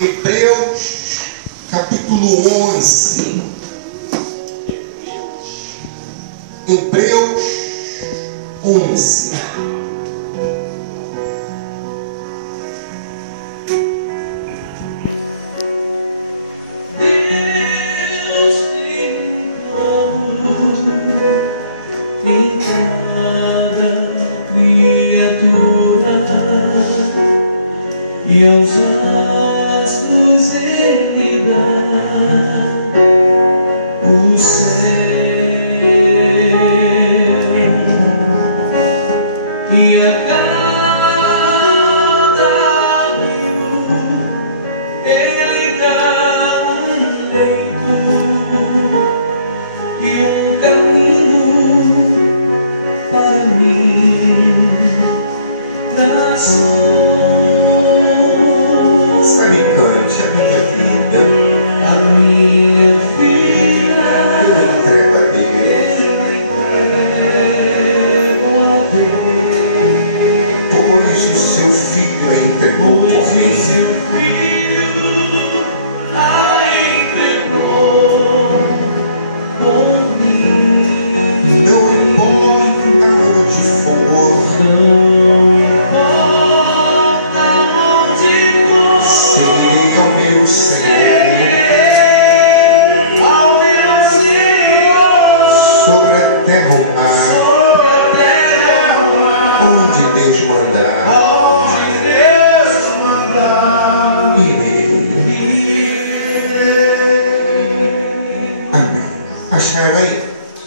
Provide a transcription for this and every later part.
Hebreus capítulo 11. Hebreus 11.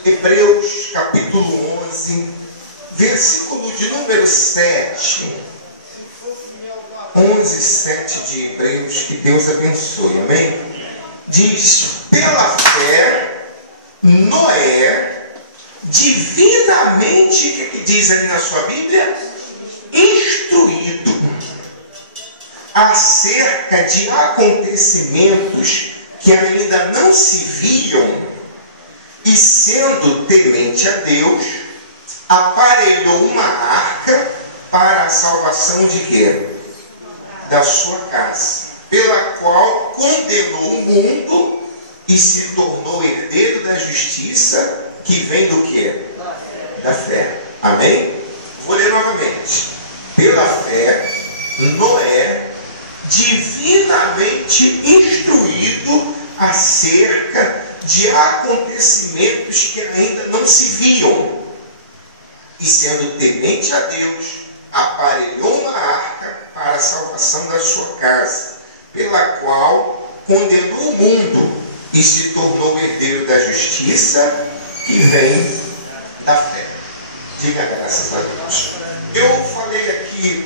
Hebreus capítulo 11, versículo de número 7. 11, 7 de Hebreus, que Deus abençoe, amém? Diz: pela fé, Noé, divinamente, o que diz ali na sua Bíblia? Instruído acerca de acontecimentos que ainda não se viam, e sendo temente a Deus, aparelhou uma arca para a salvação de quê? Da sua casa, pela qual condenou o mundo e se tornou herdeiro da justiça, que vem do quê? Da fé. Amém? Vou ler novamente. Pela fé, Noé, divinamente instruído acerca de acontecimentos que ainda não se viam, e sendo temente a Deus, aparelhou uma arca para a salvação da sua casa, pela qual condenou o mundo e se tornou herdeiro da justiça, que vem da fé. Diga graças a Deus. Eu falei aqui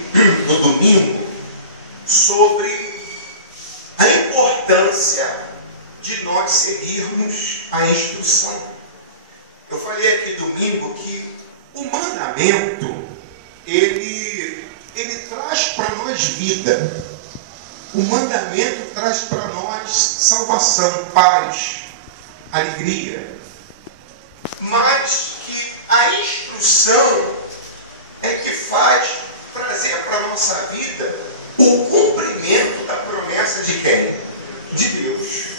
no domingo sobre a importância de nós seguirmos a instrução. Eu falei aqui domingo que o mandamento, ele traz para nós vida. O mandamento traz para nós salvação, paz, alegria. Mas que a instrução é que faz trazer para a nossa vida o cumprimento da promessa de quem? De Deus.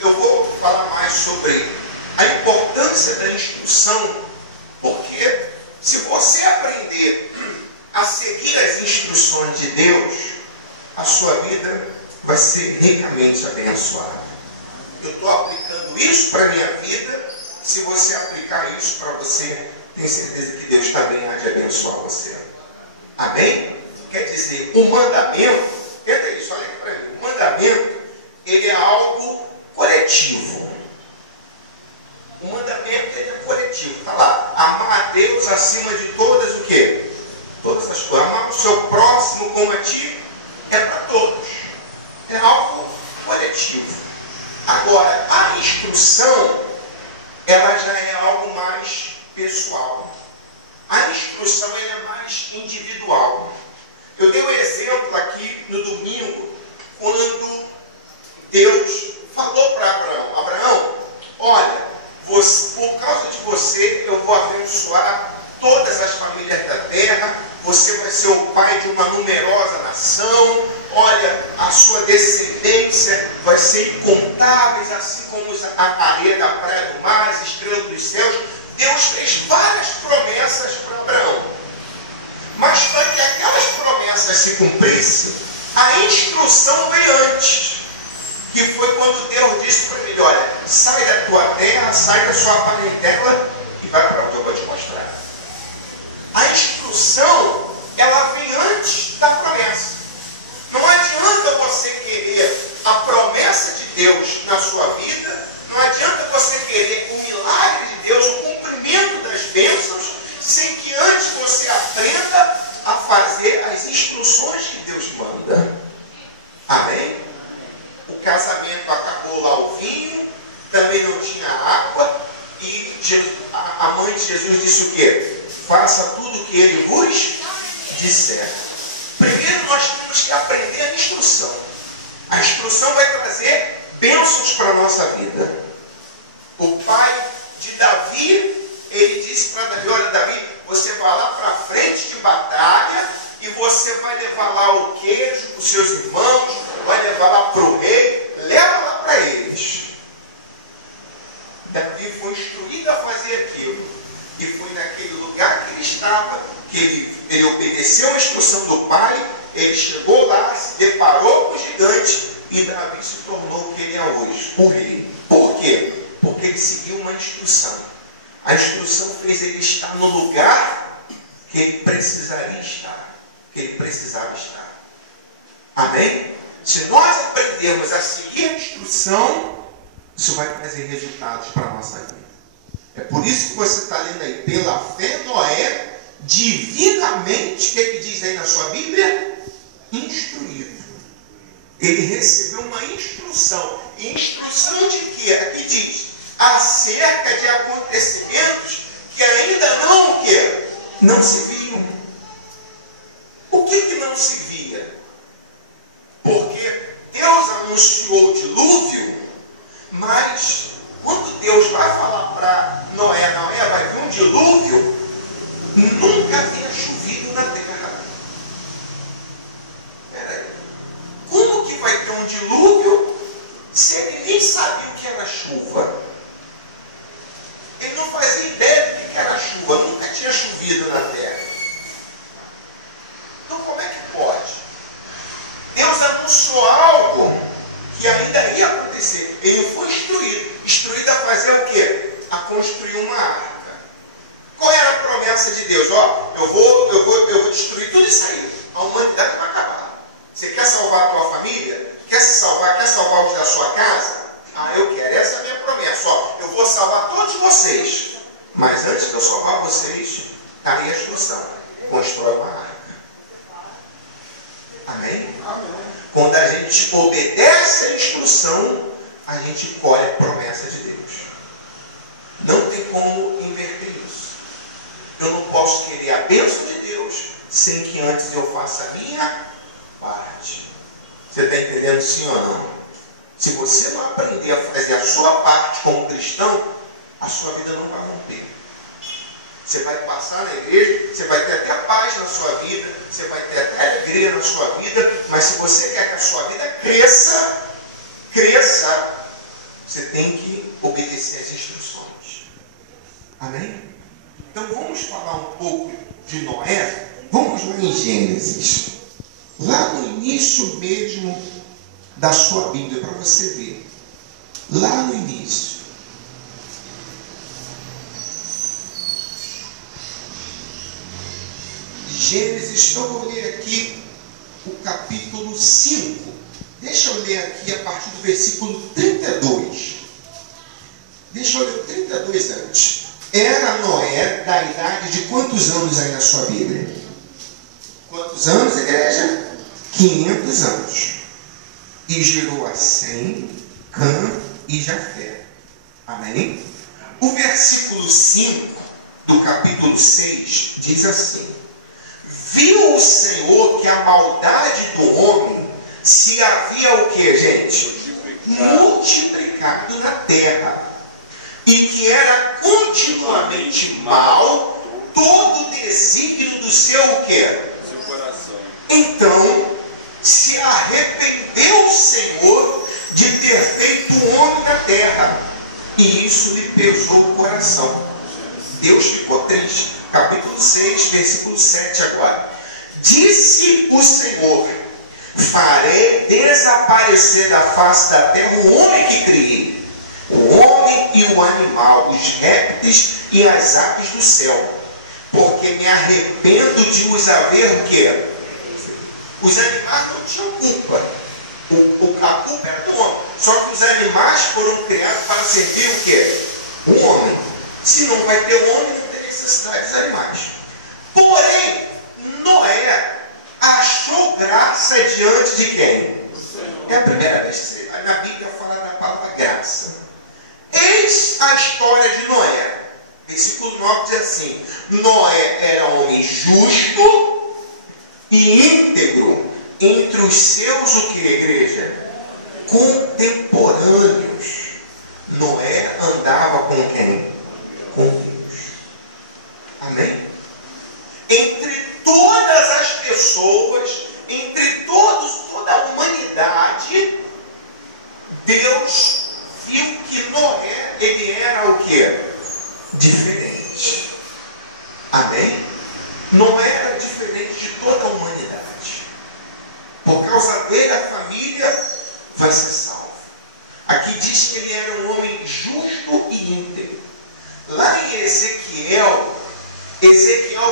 Eu vou falar mais sobre a importância da instrução, porque se você aprender a seguir as instruções de Deus, a sua vida vai ser ricamente abençoada. Eu estou aplicando isso para a minha vida. Se você aplicar isso para você, tenho certeza que Deus também há de abençoar você. Amém? Quer dizer, o mandamento, entenda isso, olha aqui para mim, o mandamento, ele é algo coletivo. O mandamento, ele é coletivo. Está lá, amar a Deus acima de todas o quê? Todas as coisas. Amar o seu próximo como a ti é para todos. É algo coletivo. Agora, a instrução, ela já é algo mais pessoal. A instrução, ela é mais individual. Eu dei um exemplo aqui no domingo, quando Deus falou para Abraão: Abraão, olha, por causa de você, eu vou abençoar todas as famílias da terra, você vai ser o pai de uma numerosa nação, olha, a sua descendência vai ser incontáveis, assim como a areia da praia do mar, as estrelas dos céus. Deus fez várias promessas para Abraão. Mas para que aquelas promessas se cumprissem, a instrução veio antes. Que foi quando Deus disse para ele, olha, sai da tua terra, sai da sua parentela e vai para onde eu vou te mostrar. A instrução, ela vem antes da promessa. Não adianta você querer a promessa de Deus na sua vida, não adianta você querer o milagre de Deus, o cumprimento das bênçãos, sem que antes você aprenda a fazer as instruções que Deus manda. Amém? O casamento acabou lá o vinho, também não tinha água, e a mãe de Jesus disse o quê? Faça tudo o que ele vos disser. Primeiro nós temos que aprender a instrução. A instrução vai trazer bênçãos para a nossa vida. O pai de Davi, ele disse para Davi, olha Davi, você vai lá para a frente de batalha e você vai levar lá o queijo para os seus irmãos, vai levar lá para o rei, leva lá para eles. Davi foi instruído a fazer aquilo. E foi naquele lugar que ele estava, que ele obedeceu a instrução do pai, ele chegou lá, se deparou com o gigante, e Davi se tornou o que ele é hoje, o rei. Por quê? Porque ele seguiu uma instrução. A instrução fez ele estar no lugar que ele precisaria estar, que ele precisava estar. Amém? Se nós aprendermos a seguir a instrução, isso vai trazer resultados para a nossa vida. É por isso que você está lendo aí, pela fé Noé, divinamente, o que diz aí na sua Bíblia? Instruído. Ele recebeu uma instrução. Instrução de quê? Aqui diz, acerca de acontecimentos que ainda não o quê? Não se viam. O que não se via? Porque Deus anunciou o dilúvio, mas quando Deus vai falar para Noé, Noé, vai vir um dilúvio, nunca havia chovido na terra. Peraí, como que vai ter um dilúvio se ele nem sabia o que era chuva? Ele não fazia ideia do que era chuva, nunca tinha chovido na terra. Então como é que pode? Deus anunciou algo que ainda ia acontecer. Ele foi instruído a fazer o quê? A construir uma arca. Qual era a promessa de Deus? Ó, eu vou destruir tudo isso aí. A humanidade vai acabar. Você quer salvar a tua família? Quer se salvar? Quer salvar os da sua casa? Ah, eu quero. Essa é a minha promessa. Ó, eu vou salvar todos vocês. Mas antes de eu salvar vocês, está aí a instrução. Constrói uma arca. Amém? Amém. Quando a gente obedece a instrução, a gente colhe a promessa de Deus. Não tem como inverter isso. Eu não posso querer a bênção de Deus sem que antes eu faça a minha parte. Você está entendendo sim ou não? Se você não aprender a fazer a sua parte como cristão, a sua vida não vai romper. Você vai passar na igreja, você vai ter até paz na sua vida, você vai ter até alegria na sua vida, mas se você quer que a sua vida cresça, você tem que obedecer às instruções. Amém? Então vamos falar um pouco de Noé. Vamos lá em Gênesis. Lá no início mesmo da sua Bíblia, para você ver. Lá no início. Gênesis, eu vou ler aqui o capítulo 5. Deixa eu ler aqui a partir do versículo 32. Deixa eu ler o 32 antes. Era Noé da idade de quantos anos aí na sua Bíblia? Quantos anos, igreja? 500 anos. E gerou a Sem, Cã e Jafé. Amém? O versículo 5 do capítulo 6 diz assim: viu o Senhor que a maldade do homem se havia o que, gente? Multiplicado na terra. E que era continuamente mal todo o desígnio do seu o quê? Seu coração. Então se arrependeu o Senhor de ter feito o homem na terra, e isso lhe pesou o coração. Deus ficou triste. Capítulo 6, versículo 7 agora. Disse o Senhor: farei desaparecer da face da terra o homem que criei, o homem e o animal, os répteis e as aves do céu, porque me arrependo de os haver o quê? Os animais não tinham culpa. A culpa era do homem. Só que os animais foram criados para servir o quê? O homem. Se não vai ter homem, não tem necessidade dos animais. Porém, Noé achou graça diante de quem? É a primeira vez que na Bíblia fala da palavra graça. Eis a história de Noé. Versículo 9 diz assim: Noé era homem justo e íntegro entre os seus, o que, igreja? Contemporâneos. Noé andava com quem? Com Deus. Amém? Entre todas as pessoas, entre toda a humanidade, Deus viu que Noé, ele era o quê? Diferente. Amém? Noé era diferente de toda a humanidade. Por causa dele, a família vai ser salva. Aqui diz que ele era um homem justo e íntegro. Lá em Ezequiel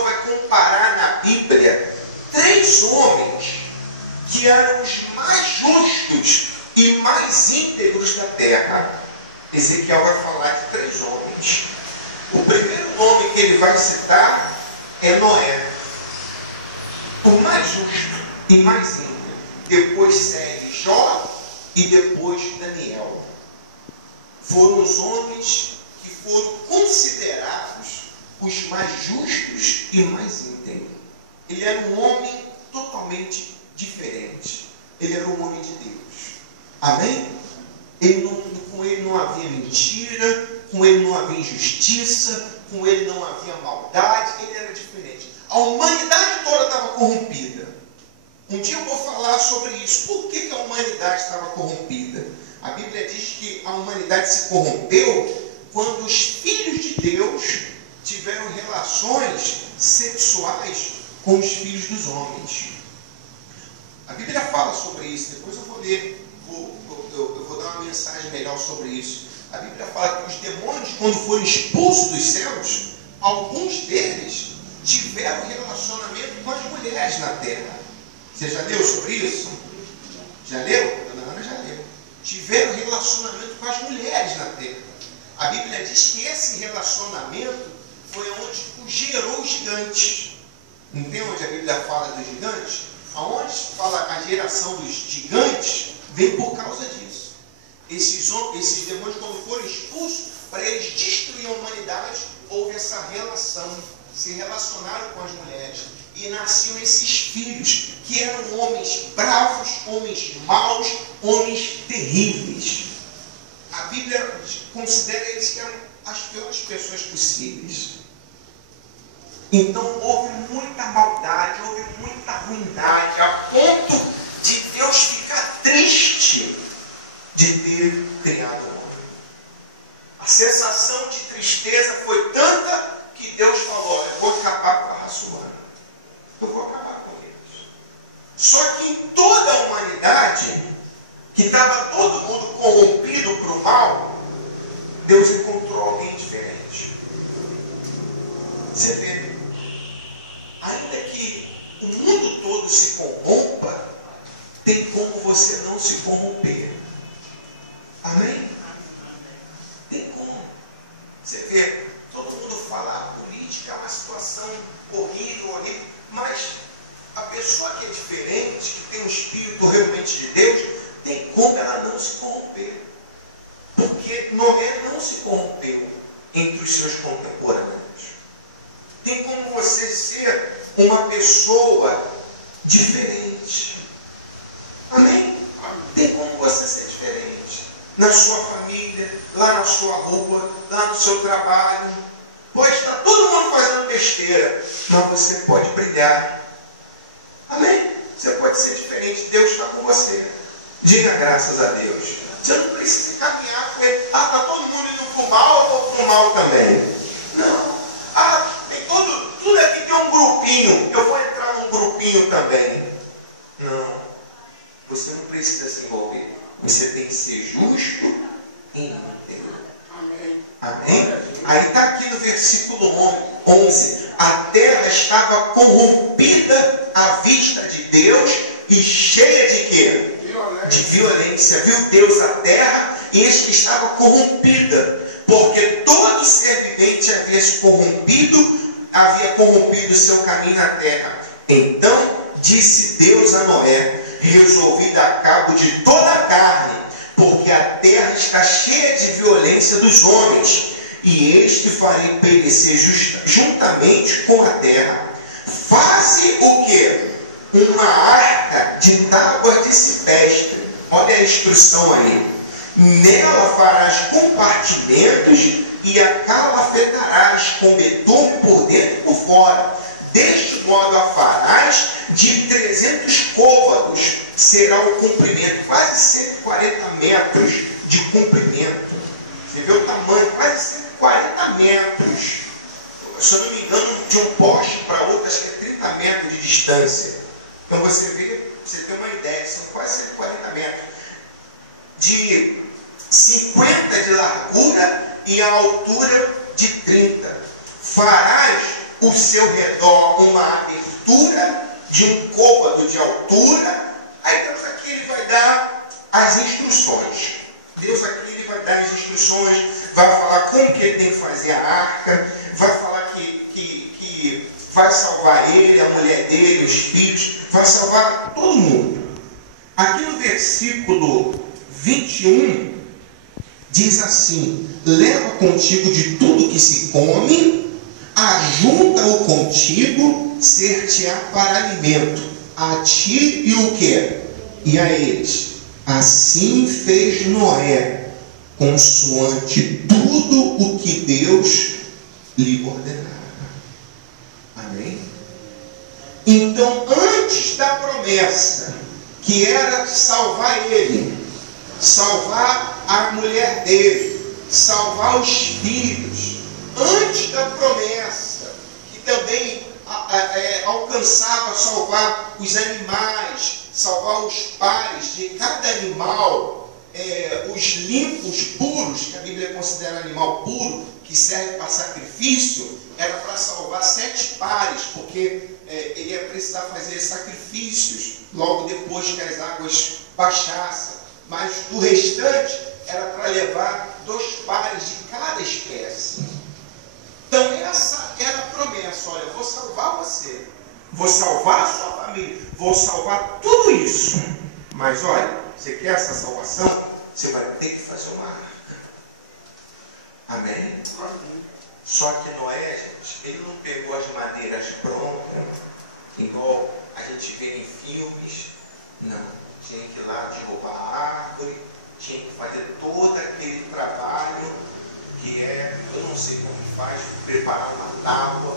vai comparar na Bíblia 3 homens que eram os mais justos e mais íntegros da terra. Ezequiel vai falar de 3 homens. O primeiro nome que ele vai citar é Noé, o mais justo e mais íntegro. Depois segue Jó e depois Daniel. Foram os homens que foram considerados os mais justos e mais íntegros. Ele era um homem totalmente diferente. Ele era um homem de Deus. Amém? Com ele não havia mentira, com ele não havia injustiça, com ele não havia maldade. Ele era diferente. A humanidade toda estava corrompida. Um dia eu vou falar sobre isso. Por que a humanidade estava corrompida? A Bíblia diz que a humanidade se corrompeu quando os filhos de Deus tiveram relações sexuais com os filhos dos homens. A Bíblia fala sobre isso. Depois eu vou ler, eu vou dar uma mensagem melhor sobre isso. A Bíblia fala que os demônios, quando foram expulsos dos céus, alguns deles tiveram relacionamento com as mulheres na terra. Você já leu sobre isso? Já leu? Dona Ana já leu. Tiveram relacionamento com as mulheres na terra. A Bíblia diz que esse relacionamento foi onde gerou os gigantes. Não tem onde a Bíblia fala dos gigantes? Aonde fala a geração dos gigantes, vem por causa disso. Esses demônios, quando foram expulsos, para eles destruir a humanidade, houve essa relação. Se relacionaram com as mulheres. E nasciam esses filhos, que eram homens bravos, homens maus, homens terríveis. A Bíblia considera eles que eram as piores pessoas possíveis. Então houve muita maldade, houve muita ruindade, a ponto de Deus ficar triste de ter criado o homem. A sensação de tristeza foi tanta que Deus falou: eu vou acabar com a raça humana. Eu vou acabar com eles. Só que em toda a humanidade, que estava todo mundo corrompido para o mal, Deus encontrou alguém diferente. Você vê, ainda que o mundo todo se corrompa, tem como você não se corromper. Amém? Tem como. Você vê, todo mundo fala, a política é uma situação horrível, mas a pessoa que é diferente, que tem um espírito realmente de Deus, tem como ela não se corromper. Porque Noé não se corrompeu entre os seus contemporâneos. Tem como você ser uma pessoa diferente. Amém? Tem como você ser diferente. Na sua família, lá na sua rua, lá no seu trabalho. Pode estar todo mundo fazendo besteira, mas você pode brilhar. Amém? Você pode ser diferente, Deus está com você. Diga graças a Deus. Você não precisa caminhar com ele. Ah, está todo mundo indo para o mal, eu vou para o mal também. Não. Ah, tem tudo aqui tem um grupinho, eu vou entrar num grupinho também. Não. Você não precisa se envolver. Você tem que ser justo e íntegro. Amém. Amém? Aí está aqui no versículo 11. A terra estava corrompida à vista de Deus e cheia de quê? De violência. Viu Deus a terra e eis que estava corrompida, porque todo ser vivente havia corrompido o seu caminho na terra. Então disse Deus a Noé: resolvi dar cabo de toda a carne, porque a terra está cheia de violência dos homens, e eis que farei perecer juntamente com a terra. Faze o quê? Uma arca de tábuas de ciprestre. Olha a instrução aí. Nela farás compartimentos e a calafetarás com betume por dentro e por fora. Deste modo a farás de 300 côvados. Será o comprimento, quase 140 metros de comprimento. Você vê o tamanho, quase 140 metros. Se eu não me engano, de um poste para outro, acho que é 30 metros de distância. Então você vê, você tem uma ideia, são quase 140 metros. De 50 de largura e a altura de 30. Farás o seu redor uma abertura de um côvado de altura. Aí Deus aqui ele vai dar as instruções. Deus aqui ele vai dar as instruções, vai falar como que ele tem que fazer a arca, vai falar que vai salvar ele, a mulher dele, os filhos, vai salvar todo mundo. Aqui no versículo 21 diz assim: leva contigo de tudo que se come, ajunta-o contigo, ser-te-á para alimento, a ti e o quê? E a eles. Assim fez Noé, consoante tudo o que Deus lhe ordenara. Amém? Então, antes da promessa, que era salvar ele, salvar a mulher dele, salvar os filhos, antes da promessa, que também alcançava salvar os animais, salvar os pares de cada animal, os limpos, puros, que a Bíblia considera animal puro, que serve para sacrifício, era para salvar 7 pares, porque ele ia precisar fazer sacrifícios logo depois que as águas baixassem. Mas o restante era para levar 2 pares de cada espécie. Então essa era a promessa: olha, eu vou salvar você, vou salvar a sua família, vou salvar tudo isso. Mas olha, você quer essa salvação? Você vai ter que fazer uma arca. Amém? Só que Noé, gente, ele não pegou as madeiras prontas, igual a gente vê em filmes. Não. Tinha que ir lá derrubar a árvore, tinha que fazer todo aquele trabalho que eu não sei como faz, preparar uma tábua,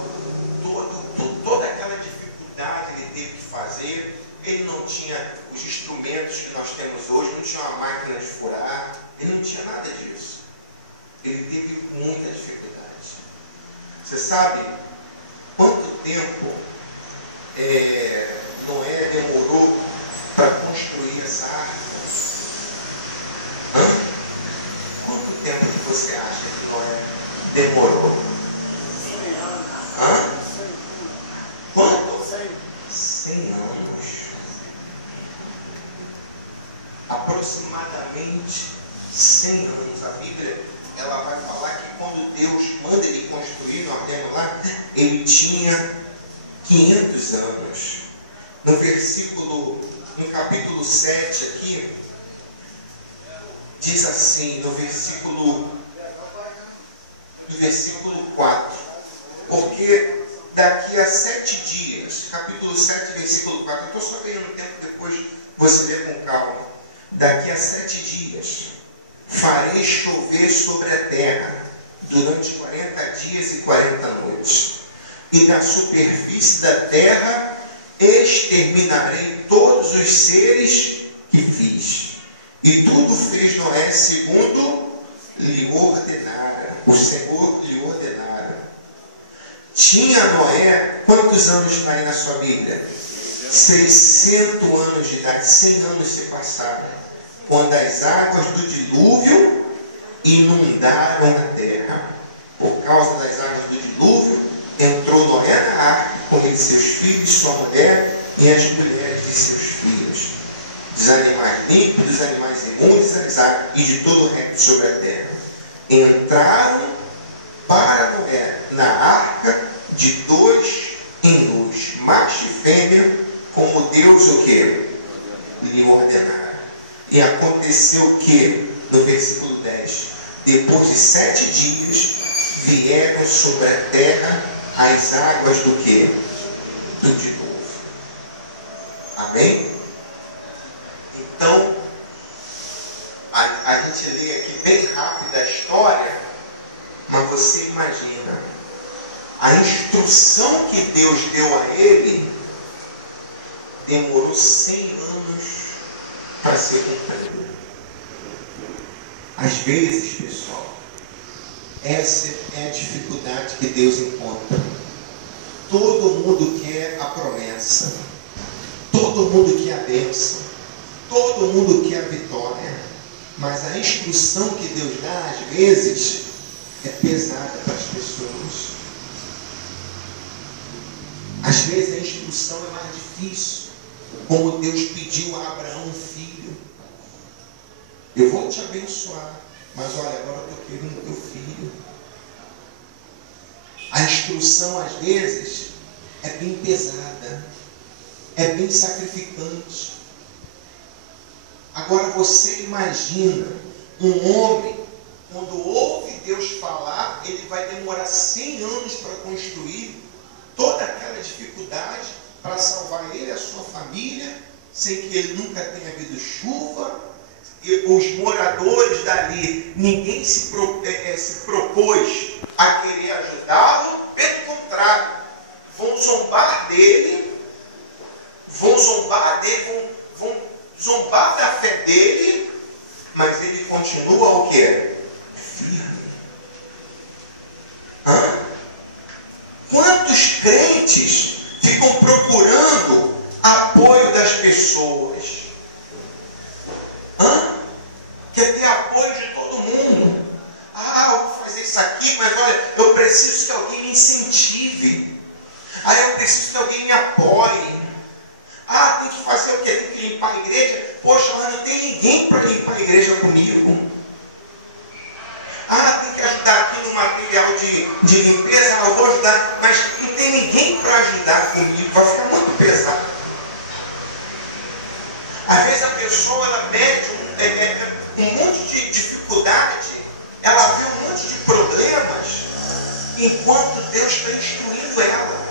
toda aquela dificuldade ele teve que fazer. Ele não tinha os instrumentos que nós temos hoje, não tinha uma máquina de furar, ele não tinha nada disso. Ele teve muita dificuldade. Você sabe quanto tempo Noé demorou para construir essa arca? Quanto tempo que você acha que Noé demorou? 100 anos. Quanto? 100 anos. Aproximadamente 100 anos. A Bíblia ela vai falar que quando Deus manda ele construir, nós lemos lá, ele tinha 500 anos. No capítulo 7 aqui, diz assim, no versículo 4, porque daqui a 7 dias, capítulo 7, versículo 4, eu estou só ganhando tempo, depois você lê com calma. Daqui a 7 dias, farei chover sobre a terra, durante 40 dias e 40 noites, e na superfície da terra exterminarei todos os seres que fiz. E tudo fez Noé segundo lhe ordenara. O Senhor lhe ordenara. Tinha Noé, quantos anos está aí na sua Bíblia? 600 anos de idade, 100 anos se passaram, quando as águas do dilúvio inundaram a terra. Por causa das águas do dilúvio, entrou Noé na arca, com ele seus filhos, sua mulher e as mulheres de seus filhos, dos animais limpos, dos animais imundos, as águas, e de todo o resto sobre a terra. Entraram para Noé na arca de 2 em 2, macho e fêmea, como Deus o que? Lhe ordenara. E aconteceu que, no versículo 10, depois de 7 dias, vieram sobre a terra as águas do que? Do dilúvio. Amém? Então, a gente lê aqui bem rápido a história, mas você imagina a instrução que Deus deu a ele. Demorou 100 anos para ser cumprido. Às vezes, pessoal, essa é a dificuldade que Deus encontra. Todo mundo quer a promessa, todo mundo quer a bênção, todo mundo quer a vitória, mas a instrução que Deus dá, às vezes, é pesada para as pessoas. Às vezes a instrução é mais difícil. Como Deus pediu a Abraão um filho. Eu vou te abençoar, mas olha, agora eu estou querendo teu filho. A instrução, às vezes, é bem pesada, é bem sacrificante. Agora você imagina um homem, quando ouve Deus falar, ele vai demorar 100 anos para construir toda aquela dificuldade, para salvar ele e a sua família, sem que ele nunca tenha havido chuva, e os moradores dali, ninguém se propôs a querer ajudá-lo, pelo contrário, vão zombar dele, vão zombar da fé dele, mas ele continua o quê? Firme. Quantos crentes ficam procurando apoio das pessoas? Quer ter apoio de todo mundo. Eu vou fazer isso aqui, mas olha, eu preciso que alguém me incentive. Eu preciso que alguém me apoie. Tem que fazer o quê? Tem que limpar a igreja? Poxa, mas não tem ninguém para limpar a igreja comigo. Tem que ajudar aqui no material de limpeza, eu vou ajudar, mas não tem ninguém para ajudar comigo, vai ficar muito pesado. Às vezes a pessoa, ela mede um monte de dificuldade, ela vê um monte de problemas, enquanto Deus está instruindo ela.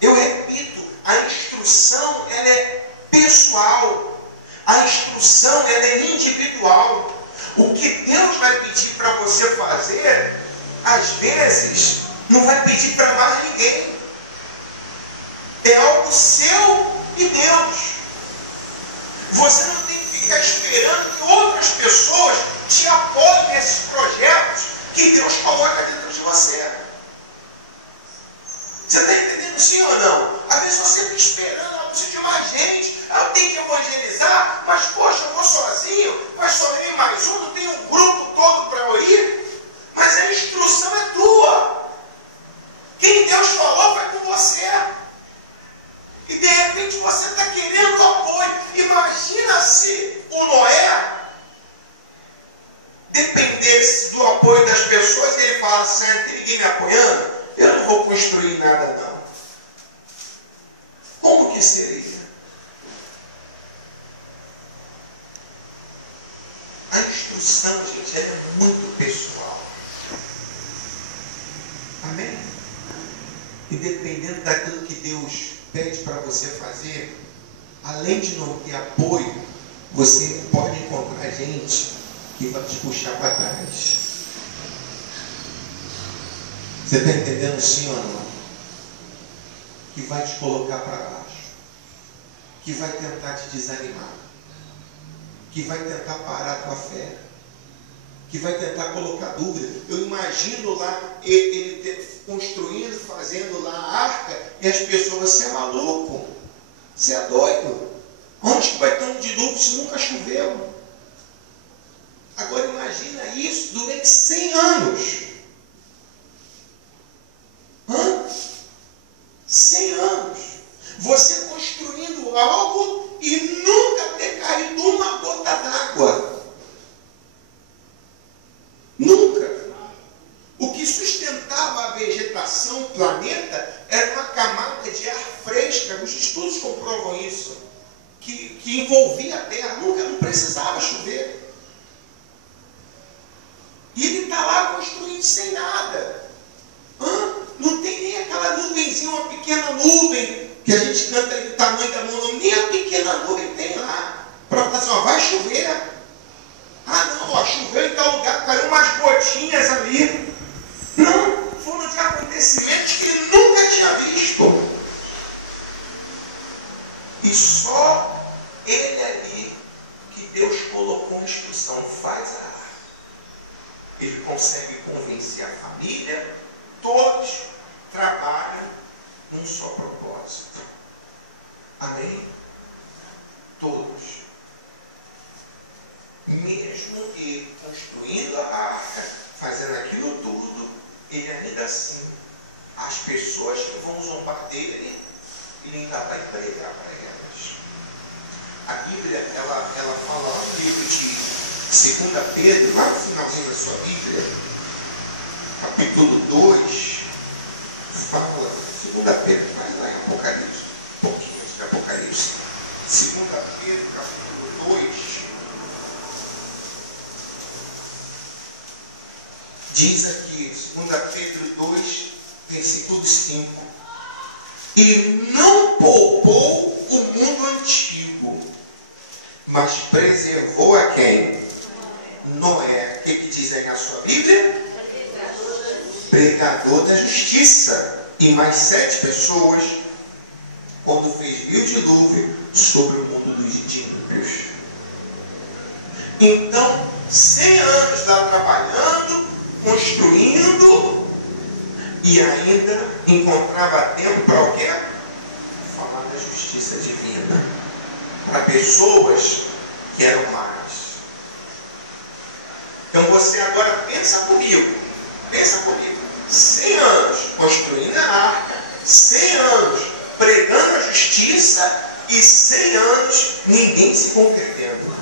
Eu repito, a instrução, ela é pessoal, a instrução, ela é individual. O que Deus vai pedir para você fazer, às vezes, não vai pedir para mais ninguém. É algo seu e Deus. Você não tem que ficar esperando que outras pessoas te apoiem nesses projetos que Deus coloca dentro de você. Você está entendendo sim ou não? Às vezes você fica esperando, eu preciso de mais gente, eu tenho que evangelizar, mas poxa, eu vou sozinho, mas só eu e mais um, não tem um grupo todo para eu ir. Mas a instrução é tua. Quem Deus falou foi com você. E de repente você está querendo apoio. Imagina se o Noé dependesse do apoio das pessoas e ele fala assim, não tem ninguém me apoiando, eu não vou construir nada não. Como que seria? A instrução, gente, ela é muito pessoal. Amém? E dependendo daquilo que Deus pede para você fazer, além de não ter apoio, você pode encontrar gente que vai te puxar para trás. Você está entendendo sim ou não? que vai te colocar para baixo, que vai tentar te desanimar, que vai tentar parar a tua fé, que vai tentar colocar dúvida. Eu imagino lá ele construindo, fazendo lá a arca, e as pessoas, você é maluco, você é doido, onde que vai ter um dilúvio se nunca choveu? Agora imagina isso durante 100 anos. 100 anos. Você construindo algo e nunca ter caído uma gota d'água. Nunca. O que sustentava a vegetação, o planeta, era uma camada de ar fresca. Os estudos comprovam isso. Que envolvia a terra. Nunca, não precisava chover. E ele está lá construindo sem nada. Não tem nem aquela nuvenzinha, uma pequena nuvem, que a gente canta aí do tamanho da mão, nem a pequena nuvem tem lá. Para falar assim, ó, vai chover. Ah não, ó, choveu em tal lugar, caiu umas gotinhas ali. Não, foram de acontecimentos que ele nunca tinha visto. E só ele ali, que Deus colocou a instrução, faz a arca. Ele consegue convencer a família, todos trabalham num só propósito. Amém? Todos. Mesmo ele construindo a arca, fazendo aquilo tudo, ele ainda assim, as pessoas que vão zombar dele, ele ainda vai pregar para elas. A Bíblia, ela fala lá no livro de 2 Pedro, lá no finalzinho da sua Bíblia, capítulo 2, fala, 2 Pedro, vai lá em Apocalipse, um pouquinho antes de Apocalipse, 2 Pedro, capítulo 2, diz aqui, 2 Pedro 2, versículo 5, e não poupou o mundo antigo, mas preservou a quem? Noé. O que diz aí na sua Bíblia? Pregador da justiça. E mais 7 pessoas, quando fez vir o dilúvio sobre o mundo dos ímpios. Então, 100 anos lá trabalhando, construindo, e ainda encontrava tempo para o quê? Falar da justiça divina. Para pessoas que eram más. Então você agora pensa comigo. 100 anos construindo a arca, 100 anos pregando a justiça e 100 anos ninguém se convertendo.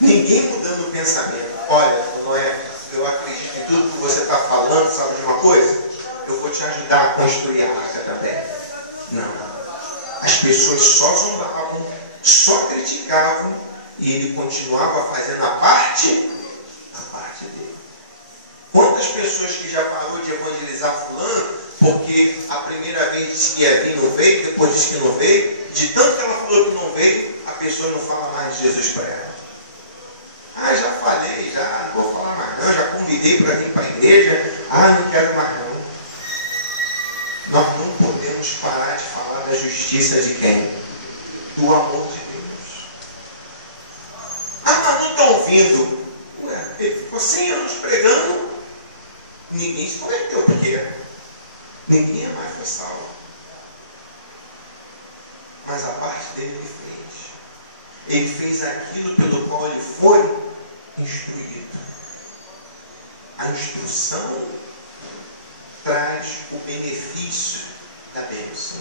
Ninguém mudando o pensamento. Olha, não é, eu acredito em tudo que você está falando, sabe de uma coisa? Eu vou te ajudar a construir a arca também. Não. As pessoas só zombavam, só criticavam, e ele continuava fazendo a parte dele. Quantas pessoas que já parou de evangelizar fulano, porque a primeira vez disse que ia vir, não veio, depois disse que não veio, de tanto que ela falou que não veio, a pessoa não fala mais de Jesus para ela. Ah, já falei, já não vou falar mais não, já convidei para vir para a igreja, não quero mais não. Nós não podemos parar de falar da justiça de quem? Do amor de Deus. Mas não estão ouvindo. Ué, ele ficou 100 anos pregando, ninguém se converteu, porque ninguém mais foi salvo. Mas a parte dele ele fez. Ele fez aquilo pelo qual ele foi instruído. A instrução traz o benefício da bênção.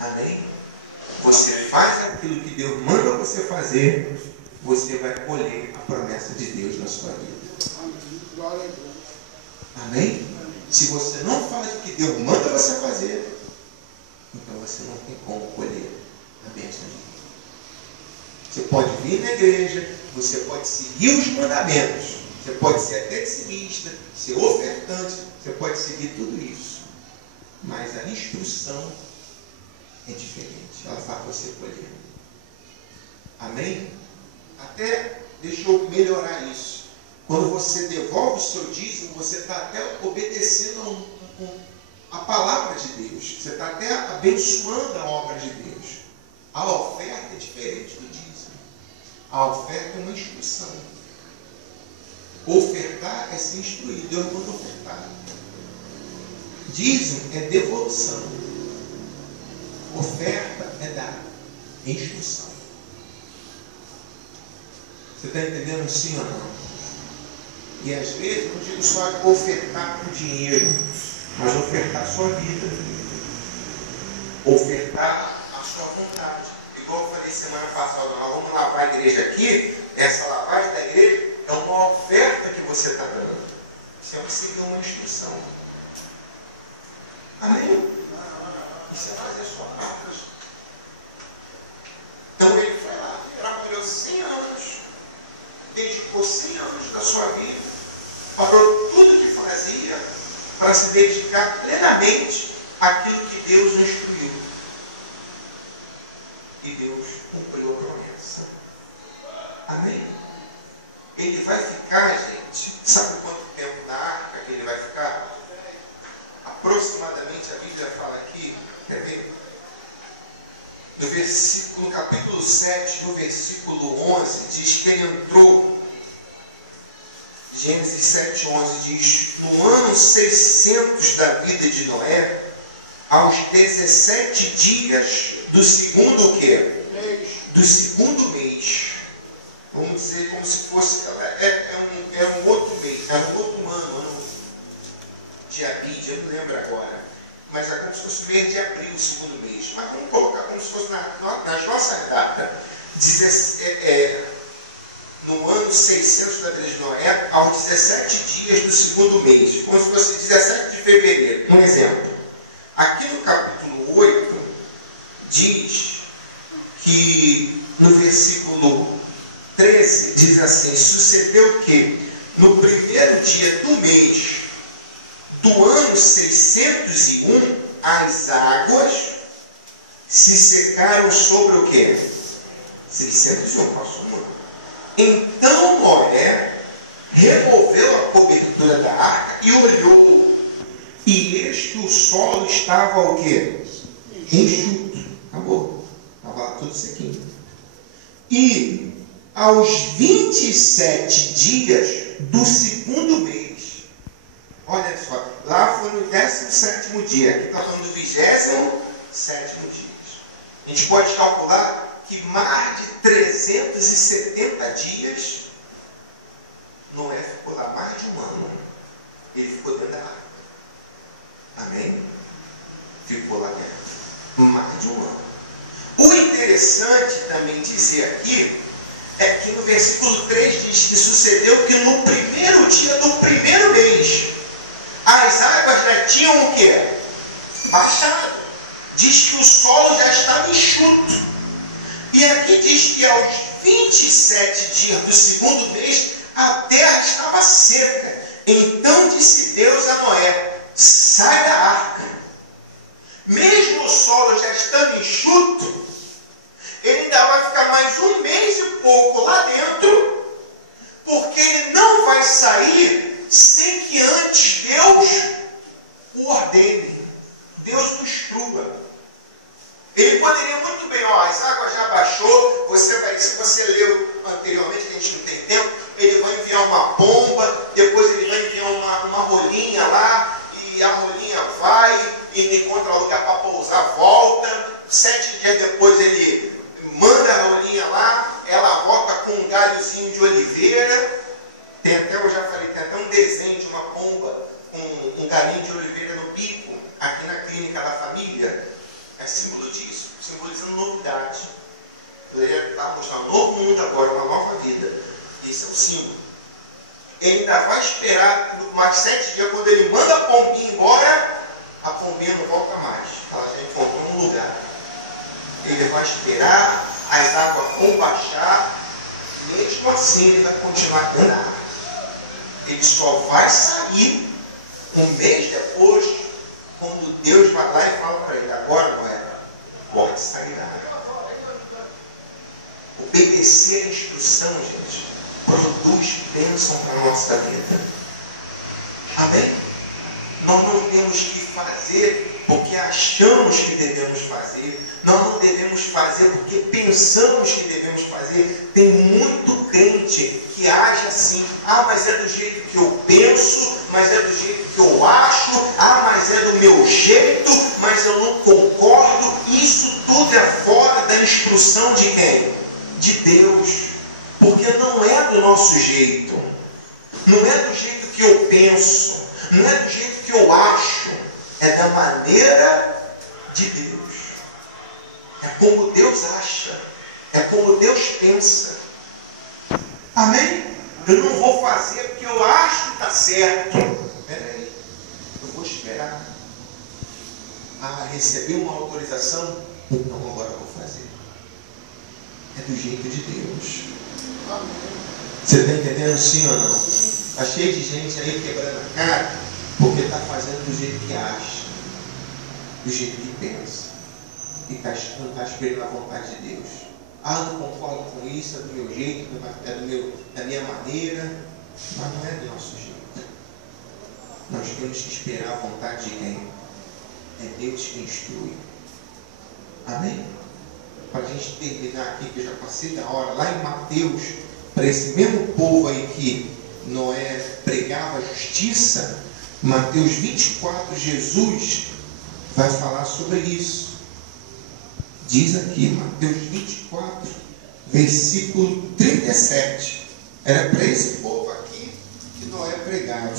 Amém? Você faz aquilo que Deus manda você fazer, você vai colher a promessa de Deus na sua vida. Amém? Se você não faz o que Deus manda você fazer, então você não tem como colher a bênção de Deus. Você pode vir na igreja, você pode seguir os mandamentos, você pode ser até dizimista, ser ofertante, você pode seguir tudo isso. Mas a instrução é diferente. Ela faz você colher. Amém? Até deixa eu melhorar isso. Quando você devolve o seu dízimo, você está até obedecendo a palavra de Deus. Você está até abençoando a obra de Deus. A oferta é diferente do dízimo. A oferta é uma instrução. Ofertar é ser instruído. Deus manda ofertar. Dízimo é devolução. Oferta é dar. É instrução. Você está entendendo sim ou não? E às vezes eu não digo só ofertar com dinheiro, mas ofertar a sua vida. Ofertar a sua vontade. Igual eu falei semana passada, nós vamos lavar a igreja aqui. Essa lavagem da igreja é uma oferta que você está dando. Isso é seguir uma instrução. Amém? Isso é fazer a sua parte. Então ele foi lá, trabalhou 100 anos, dedicou 100 anos da sua vida, parou tudo que fazia para se dedicar plenamente àquilo que Deus o instruiu. E Deus cumpriu a promessa. Amém? Ele vai ficar, gente, sabe quanto tempo na arca que ele vai ficar? Aproximadamente, a Bíblia fala aqui, quer ver? No capítulo 7, no versículo 11, diz que ele entrou. Gênesis 7, 11 diz: no ano 600 da vida de Noé, aos 17 dias do segundo o quê? Do segundo mês. Vamos dizer como se fosse, é um outro mês, era um outro ano de Abid, eu não lembro agora. Mas é como se fosse o mês de abril, o segundo mês. Mas vamos colocar como se fosse nas nossas datas. No ano 600 da vida de Noé, aos 17 dias do segundo mês. Como se fosse 17 de fevereiro. Um exemplo. Aqui no capítulo 8, diz que no versículo 13, diz assim: sucedeu que no primeiro dia do mês do ano 601, as águas se secaram sobre o quê? 601, passou um ano. Então Noé removeu a cobertura da arca e olhou, e eis que o solo estava o quê? Enxuto. Acabou. Estava lá tudo sequinho. E aos 27 dias do segundo mês, olha só, lá foi no 17º dia, aqui está falando do 27º dia. A gente pode calcular que mais de 370 dias Noé ficou lá, mais de um ano. Ele ficou dentro da água. Amém? Ficou lá dentro. Mais de um ano. O interessante também dizer aqui é que no versículo 3 diz que sucedeu que no primeiro dia do primeiro mês as águas já tinham o quê? Baixado. Diz que o solo já estava enxuto. E aqui diz que aos 27 dias do segundo mês a terra estava seca. Então disse Deus a Noé: sai da arca. Mesmo o solo já estando enxuto, ele ainda vai ficar mais um mês e pouco lá dentro, porque ele não vai sair sem que antes Deus o ordene, Deus o instrua. Ele poderia muito bem, as águas já baixou, se você leu anteriormente, que a gente não tem tempo, ele vai enviar uma pomba, depois ele vai enviar uma rolinha lá, e a rolinha vai e encontra lugar para pousar, volta, 7 dias depois ele manda a rolinha lá, ela volta com um galhozinho de oliveira, tem até, eu já falei, tem até um desenho de uma pomba, um galinho de oliveira no bico, aqui na clínica da família. É símbolo disso, simbolizando novidade. Ele está mostrando um novo mundo agora, uma nova vida. Esse é o símbolo. Ele ainda vai esperar mais 7 dias, quando ele manda a pombinha embora, a pombinha não volta mais. Ela já encontrou um lugar. Ele vai esperar as águas vão baixar, mesmo assim ele vai continuar dando água. Ele só vai sair um mês depois, quando Deus vai lá e fala para ele: agora, Noé, pode sair da água. Obedecer a instrução, gente, produz bênção para a nossa vida. Amém? Nós não temos que fazer porque achamos que devemos fazer. Nós não devemos fazer porque pensamos que devemos fazer. Tem muito crente que age assim. Ah, mas é do jeito que eu penso, mas é do jeito que eu acho. Ah, mas é do meu jeito, mas eu não concordo. Isso tudo é fora da instrução de quem? De Deus. Porque não é do nosso jeito. Não é do jeito que eu penso. Não é do jeito que eu acho. É da maneira de Deus. É como Deus acha. É como Deus pensa. Amém? Eu não vou fazer porque eu acho que está certo. Espera aí. Eu vou esperar. Ah, receber uma autorização? Então agora eu vou fazer. É do jeito de Deus. Você está entendendo sim ou não? Está cheio de gente aí quebrando a cara porque está fazendo do jeito que acha, do jeito que pensa, e não está esperando a vontade de Deus. Ah, não concordo com isso, é do meu jeito, da minha maneira, mas não é do nosso jeito. Nós temos que esperar a vontade de quem? É Deus que instrui. Amém? Para a gente terminar aqui, que eu já passei da hora, lá em Mateus, para esse mesmo povo aí que Noé pregava a justiça, Mateus 24, Jesus vai falar sobre isso. Diz aqui, Mateus 24, versículo 37. Era para esse povo aqui que Noé pregava.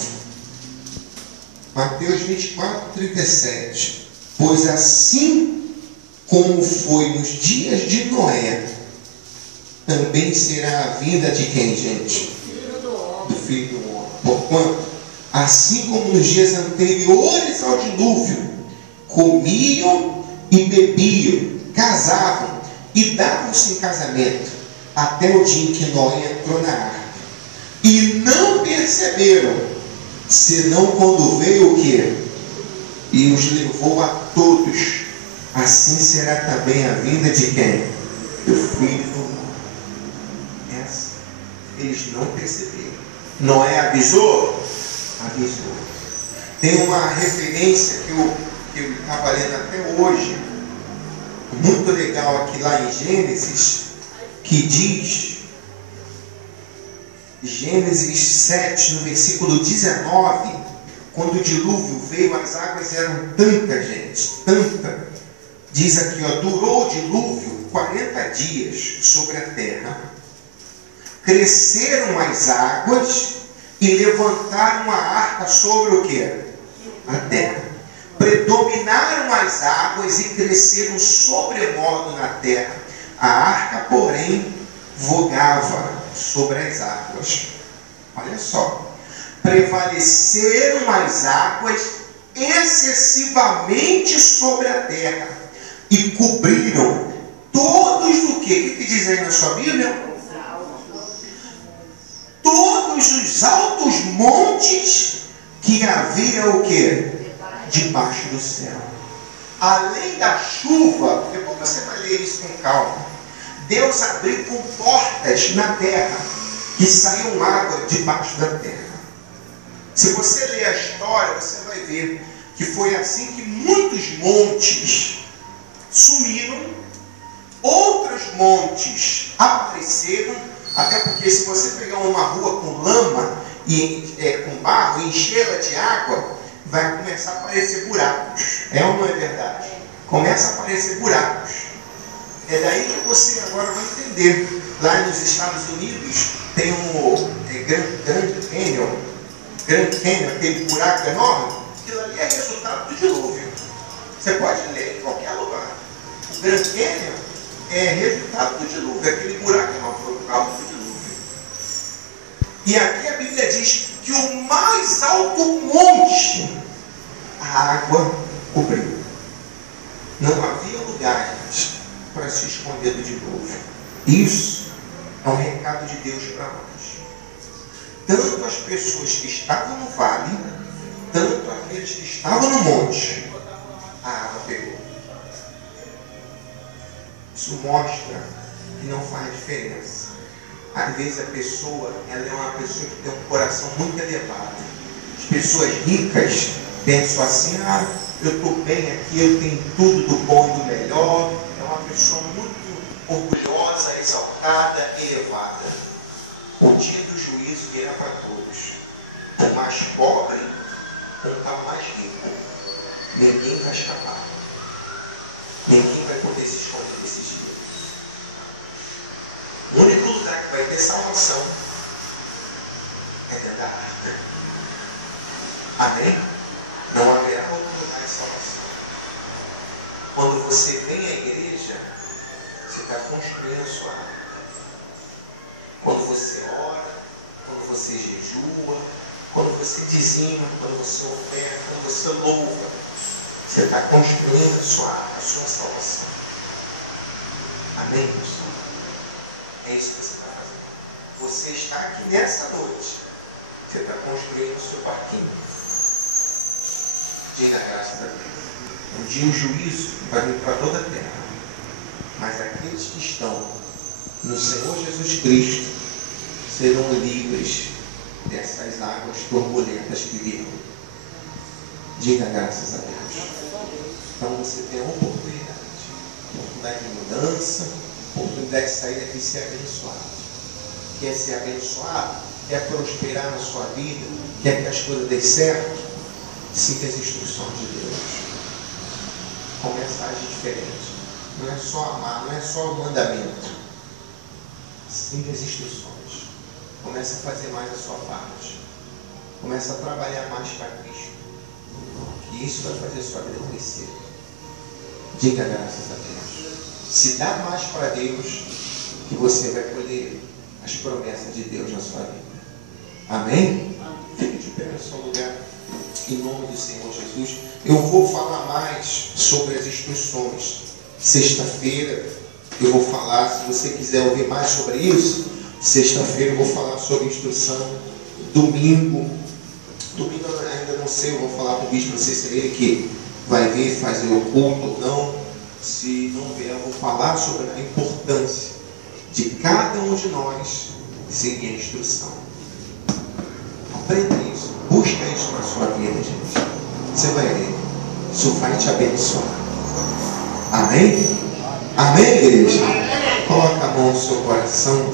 Mateus 24, 37. Pois assim como foi nos dias de Noé, também será a vinda de quem, gente? Do Filho do Homem. Porquanto, assim como nos dias anteriores ao dilúvio, comiam e bebiam, casavam e davam-se em casamento, até o dia em que Noé entrou na arca. E não perceberam, senão quando veio o quê? E os levou a todos. Assim será também a vinda de quem? Do Filho do Homem. Eles não perceberam. Noé avisou? Avisou. Tem uma referência que eu estava lendo até hoje, muito legal aqui lá em Gênesis, que diz, Gênesis 7, no versículo 19, quando o dilúvio veio, as águas eram tantas, gente, tanta. Diz aqui, ó, durou o dilúvio 40 dias sobre a terra. Cresceram as águas e levantaram a arca sobre o quê? A terra. Predominaram as águas e cresceram sobremodo na terra. A arca, porém, vogava sobre as águas. Olha só. Prevaleceram as águas excessivamente sobre a terra e cobriram todos o quê? O que diz aí na sua Bíblia? Todos os altos montes que havia o quê? Debaixo do céu. Além da chuva, depois você vai ler isso com calma, Deus abriu com portas na terra que saíam água debaixo da terra. Se você ler a história, você vai ver que foi assim que muitos montes sumiram, outros montes apareceram. Até porque se você pegar uma rua com lama e com barro e enchê-la de água, vai começar a aparecer buracos. É ou não é verdade? Começa a aparecer buracos. É daí que você agora vai entender. Lá nos Estados Unidos tem um Grand Canyon, aquele buraco enorme. Aquilo ali é resultado do dilúvio. Você pode ler em qualquer lugar. O Grand Canyon é resultado do dilúvio. Aquele buraco enorme foi por causa do dilúvio. E aqui a Bíblia diz que o mais alto monte, a água cobriu. Não havia lugares para se esconder do dilúvio. Isso é um recado de Deus para nós. Tanto as pessoas que estavam no vale, tanto aqueles que estavam no monte, a água pegou. Isso mostra que não faz diferença. Às vezes a pessoa, ela é uma pessoa que tem um coração muito elevado. As pessoas ricas, Penso assim, eu estou bem aqui, eu tenho tudo do bom e do melhor. É uma pessoa muito orgulhosa, exaltada, elevada. O dia do juízo virá para todos. O mais pobre ou o mais rico. Ninguém vai escapar. Ninguém vai poder se esconder desses dias. O único lugar que vai ter salvação é dentro da arca. Amém? Não haverá outro lugar de salvação. Quando você vem à igreja, você está construindo a sua arca. Quando você ora, quando você jejua, quando você dizima, quando você oferta, quando você louva, você está construindo a sua arca, a sua salvação. Amém, pessoal? É isso que você está fazendo. Você está aqui nessa noite. Você está construindo o seu barquinho. Diga a graça a Deus. Um dia o juízo vai vir para toda a terra. Mas aqueles que estão no Senhor Jesus Cristo serão livres dessas águas turbulentas que virão. Diga graças a Deus. Então você tem a oportunidade de mudança, oportunidade de sair daqui e ser abençoado. Quer ser abençoado? Quer prosperar na sua vida? Quer que as coisas dêem certo? Siga as instruções de Deus. Começa a agir diferente. Não é só amar, não é só o mandamento. Siga as instruções. Começa a fazer mais a sua parte. Começa a trabalhar mais para Cristo. E isso vai fazer a sua vida crescer. Diga graças a Deus. Se dá mais para Deus, que você vai colher as promessas de Deus na sua vida. Amém? Fique de pé no seu lugar. Em nome do Senhor Jesus. Eu vou falar mais sobre as instruções. Sexta-feira eu vou falar, se você quiser ouvir mais sobre isso, sexta-feira eu vou falar sobre instrução. Domingo eu ainda não sei, eu vou falar com o bispo, não sei se é ele que vai vir fazer o culto ou não. Se não vier, eu vou falar sobre a importância de cada um de nós seguir a instrução. Aprenda isso, busca isso na sua vida, gente. Você vai ver, isso vai te abençoar. Amém? Amém, igreja? Coloca a mão no seu coração.